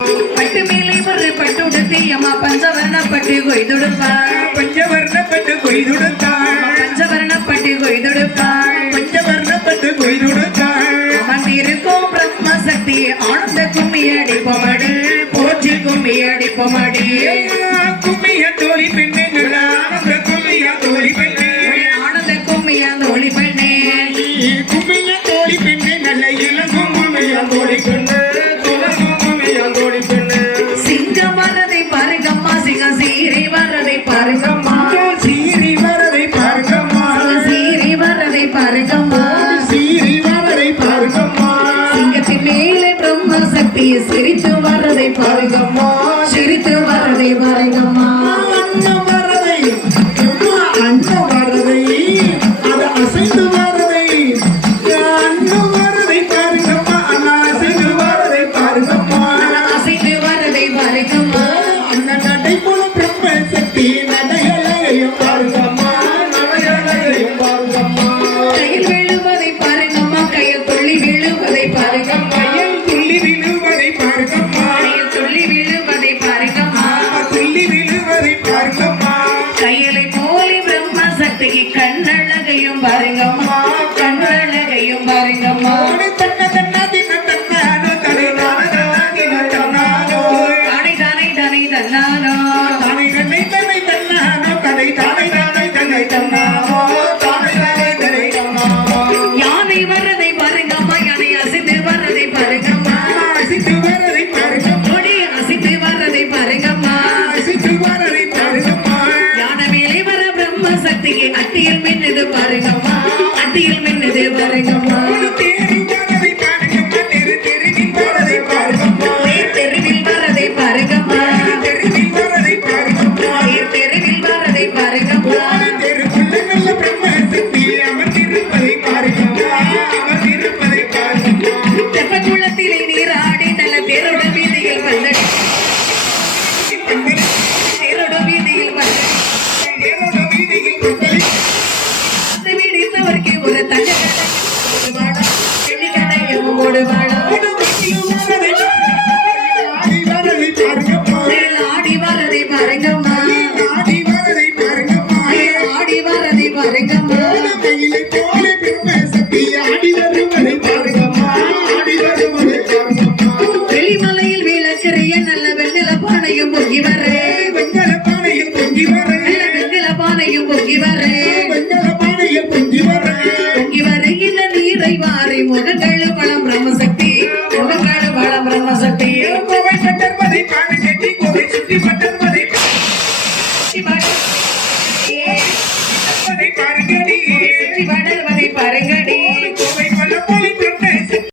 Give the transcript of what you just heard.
பட்டு மேலே ஒரு பட்டு உடுத்தி அம்மா பஞ்சவர்ணப்பட்டு கொய்துடுப்பாள். பஞ்சவர்ணப்பட்டு கொய்துடுத்தாள். பஞ்சவர்ணப்பட்டு கொய்துடுப்பாள். பஞ்சவர்ணப்பட்டு கொய்துடுத்தாள். அமர்ந்திருக்கும் பிரம்மசக்தி ஆனந்த கும்மி அடிப்பமடி போற்றி கும்மி அடிப்பமடி. கும்மிய தோழி பெண்ணே ஆனந்த கும்மிய தோழி பெண்ணே ஆனந்த கும்மிய தோழி பெண்ணே கும்மிய தோழி பெண்ணே நல்ல இளங்கும் கும்மிய தோழி பெண்ணே துலகும் கும்மிய தோழி பெண்ணே. சிங்கம் வரதை பாருங்கம்மா சிங்க சீரி வரதை பாருங்கம்மா சீரி வரதை பாருங்கம்மா சீரி வரதை பாருங்கம்மா சீரி வரதை பாருங்கம்மா. சிங்கத்தின் மேலே பிரம்மசக்தி சிரித்து வரதை பாருங்கம்மா சிரித்து வரதை பாருங்கம்மா. அண்ணன் வரதை அண்ணன் வரதை அது அசைந்து வரதை அண்ணன் வரதை பாருங்கம்மா அண்ணா அசைந்து வரதை பாருங்கம்மா அசைத்து வரதை பாருங்கம்மா. அண்ணன் நடை போல பிரம்ம சக்தி நடையலையும் பாருங்கம்மா நடையலையும் பாருங்கம்மா. கையில் விழுவதை பாருங்கம்மா கையில் துள்ளி விழுவதை பாருங்கம்மா கையில் துள்ளி விழுவதை பாருங்கம்மா கையில் துள்ளி விழுவதை பாருங்கம்மா. துள்ளி விழுவதை பாருங்கம்மா. கையலை போலி பிரம்ம சக்திக்கு கண்ணழகையும் பாருங்கம்மா கண்ணழகையும் பாருங்கம்மா. தன்ன தன்ன தின தன்னானோ தனி தானோ தின தன்னானோ தானை தானை தானை தன்னானோ தானை தன்னை தன்னை தன்னானோ தன்னை தானை தானை தன்னை தன்னானோ தானை தானை தன்னை தன்னானோ. யானை வரதை பாருங்கம்மா யானை அசைந்து வரதை பாருங்கம்மா அசித்து வரதை பாருங்கம்மா கொடி அசைந்து வரதை பாருங்கம்மா. அசித்து வரதை பாருங்கம்மா. யானை மேலே வர பிரம்ம சக்திக்கு அட்டியில் மின்னது பாருங்கம்மா அட்டியில் மின்னது பாருங்கம்மா. தேறி வரதை பாருங்கம்மா தெரு தெருவில் வரதை பாருங்கம்மா தெருவில் வரதை பாருங்கம்மா தெருவில் வரதை பாருங்கம்மா. தெருவில் வரதை பாருங்கம்மா. தெருக்குள்ள நல்ல பிரம்ம சக்தி அமர்ந்திருப்பதை பாருங்கம்மா அமர்ந்திருப்பதை பாருங்கம்மா. தெப்பக்குளத்திலே நீராடி நல்ல தேரோட வீதியில் வந்தடி தேரோட வீதியில் வந்தடி தேரோட வீதியில் கொண்டடி வீடித்தவருக்கு ஒரு தங்க கடை வெள்ளி கடையும் ஓடுவாளா ஆடி வரதை பாருங்கம்மா ஆடி வரதை பாருங்கம்மா ஆடி வரதை பாருங்கம்மா. ஆடி வரதை பாருங்கம்மா. கையிலை போல பிரம்ம சக்தி ஆடி வருவதை பாருங்கம்மா ஆடி வருவதை பாருங்கம்மா. வெளிமலையில் விளக்கறிய நல்ல வெண்ணில பானையும் பொங்கி வரே வெங்கல பானையில் பொங்கி வர நல்ல வெண்ணில பானையும் பொங்கி வரே வெங்கல பானையில் பொங்கி வர பொங்கி வருகின்ற நீரை வாரி முகங்கள் பலம் பிரம்மசக்தி முகங்கள் பலம் பிரம்மசக்தி. கோவை கட்டர்வதை பானை கட்டி கோவை சுற்றி பட்டர்வதை